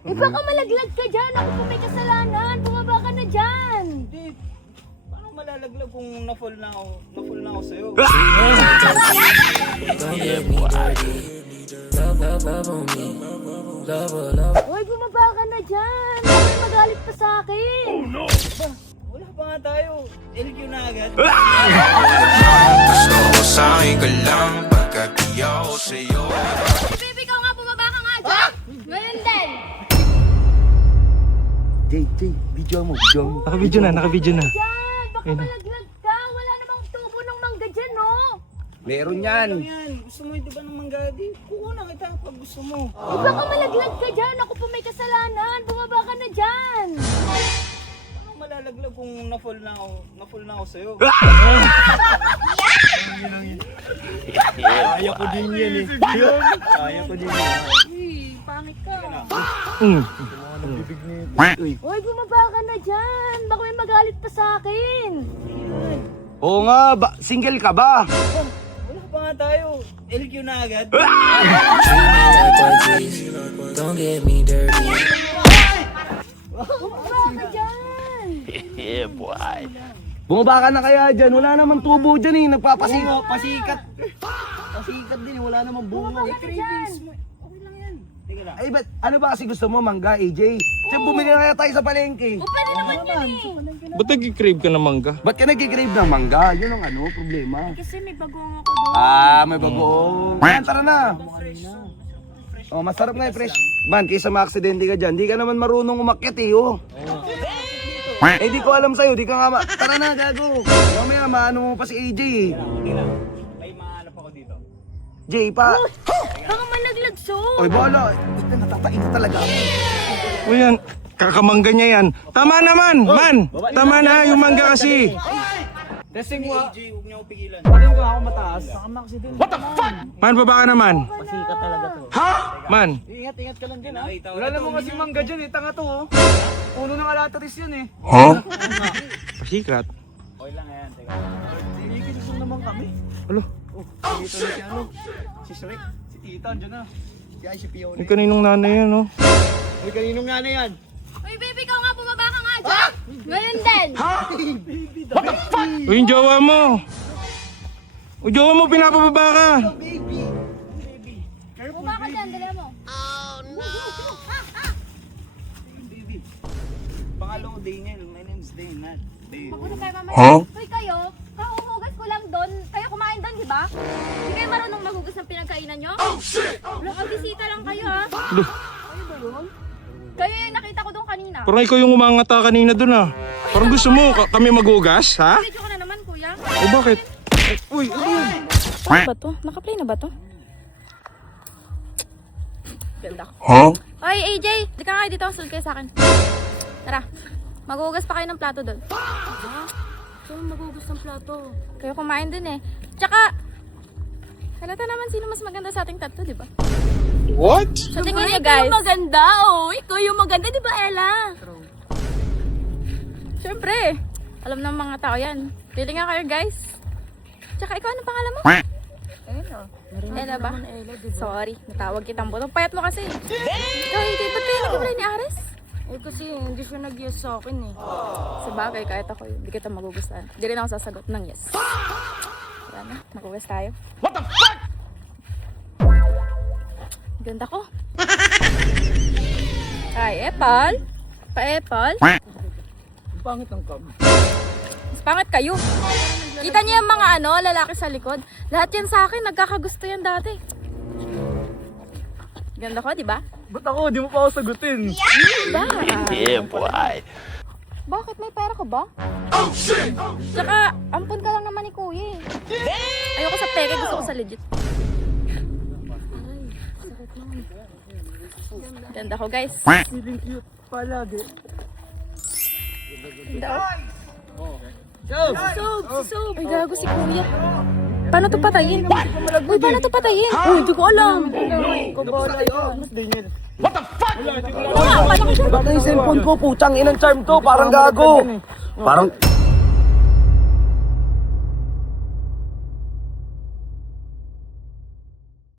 Eh baka malaglag ka dyan. Ako pa may kasalanan. Bumaba ka na dyan. Hindi. Paano malalaglag kung na-fall na ako sa'yo? Hoy, bumaba ka na dyan. Baka may magalit pa sa akin. Wala pa nga tayo. LQ na agad. Gusto ko sa'kin ka lang pagkat di ako sa'yo. Baby, ikaw nga bumaba ka nga dyan. Ngayon din. Jay, video mo. Naka-video na. Dyan, baka malaglag ka. Wala namang tubo ng mangga dyan, no? Meron yan. Ano yan? Gusto mo di ba ng manggadi? Kukunan kita pag gusto mo. Eh baka malaglag ka dyan. Ako pa may kasalanan. Bumaba ka na dyan. Paano malalaglag kung na-fall na ako sa'yo? Kaya ko din yan eh. Kaya ko din yan. Uy, pangit ka. Hoy, bumaba ka na dyan. Baka may magalit pa sa akin. Oo nga, single ka ba? Wala pa nga tayo. LQ na agad. Don't get me dirty. Bumaba ka dyan. Bumaba ka na kaya dyan. Wala namang tubo dyan eh. Oo, pasikat. Pasikat din eh. Wala namang bunga. Bumaba ka na dyan. Okay lang yan. Teka lang. Ay, ba't ano ba kasi gusto mo, mangga, AJ? Siya, bumili na kaya tayo sa palengke. O, pwede naman yan eh. Ba't nag-crave ka ng mangga? Ba't ka nag-crave ng mangga? Yun ang problema. Kasi may bagoong ako doon. Ah, may bagoong. Yan, tara na. Oh, masarap nga eh, fresh. Man, kaysa ma-aksidente ka dyan, di ka naman marunong umakyat eh, oh. Eh, di ko alam sa'yo, di ka nga Tara na, gago. Mamaya, maano mo pa si AJ eh. Hindi lang. May mahanap ako dito. Jay, pa. Baka malaglag Oy, bola. Ito, natatain na talaga ako. O yan, kakamangga niya yan. Tama naman, man. Tama na, yung mangga kasi. Testing mo AJ, huwag niyo ako pigilan. Man, baba ka naman. Pasikat talaga to. Ha? Man, Ingat ka lang dyan ha. Wala naman kasi mangga dyan eh, tanga to oh. Puno ng alataris yun eh. pasikat. Okay lang yan. Teka. Sinikilusong naman kami. Alo, Dito na si ano, si Shrek, si Tita, andyan na. Kaya si Fiona. yung kaninong nanay yan, oh. Uy, kaninong nga na yan? Uy, baby, ikaw nga bumaba ka nga dyan. Ngayon din. O yung jowa mo. O jowa mo, pinapababa ka. Bumaba ka dyan, dali mo. Baby. Pangalawang day niya. My name's Day, not Day. Magulo kayo mamaya. Uy, kayo, kahuhugas ko lang doon. Kayo kumain doon, di ba? Hindi kayo marunong maghugas ng pinagkainan nyo? Wala, bisita lang kayo ha. Kayo ba yun? Kayo yung nakita ko doon kanina. Parang ikaw yung umangata kanina dun, ah. Parang gusto mo kami magugas, ha? Medyo ka na naman, kuya. O bakit? Uy, Ano ba to? Naka-play na ba to? Ganda ko. Oy, AJ, di ka nga dito. Sulod kayo sa akin. Tara, maghugas pa kayo ng plato doon. Saan maghugas ng plato? Kayo kumain dun eh. Tsaka, halata naman sino mas maganda sa ating tatlo, di ba? what? Sa tingin niyo, guys. Ikaw yung maganda, oh. Ikaw yung maganda, di ba, Ella? Siyempre, alam ng mga tao yan. Pili nga kayo, guys. Tsaka, ikaw, anong pangalan mo? Ella ba? Sorry, natawag kitang buto. Payat mo kasi. Ikaw, hindi. Ba't kayo nag-apply ni Ares? Eh kasi hindi siya nag-yes sa akin eh. Sa bagay, kahit ako, hindi kita magugustuhan. Hindi rin ako sasagot ng yes. Wala na, magugas tayo. What the fuck? Ganda ko. Ay, Epal. Pa-Epal. Pangit ang cam. Mas pangit kayo. Kita niyo yung mga lalaki sa likod? Lahat yan sa akin, nagkakagusto yan dati. Ganda ko, di ba? Ba't ako? Di mo pa ako sagutin. Ba? Bakit? May pera ka ba? Tsaka, ampun ka lang naman ni kuya eh. Ayoko sa peke, gusto ko sa legit. Ganda ko, guys. Feeling cute palagi. Ganda ko. Si Sob! Ay, gago si kuya. Paano to patayin? Uy, paano to patayin? Uy, hindi ko alam. Baka yung cellphone ko, putang inang charm to, parang gago. Parang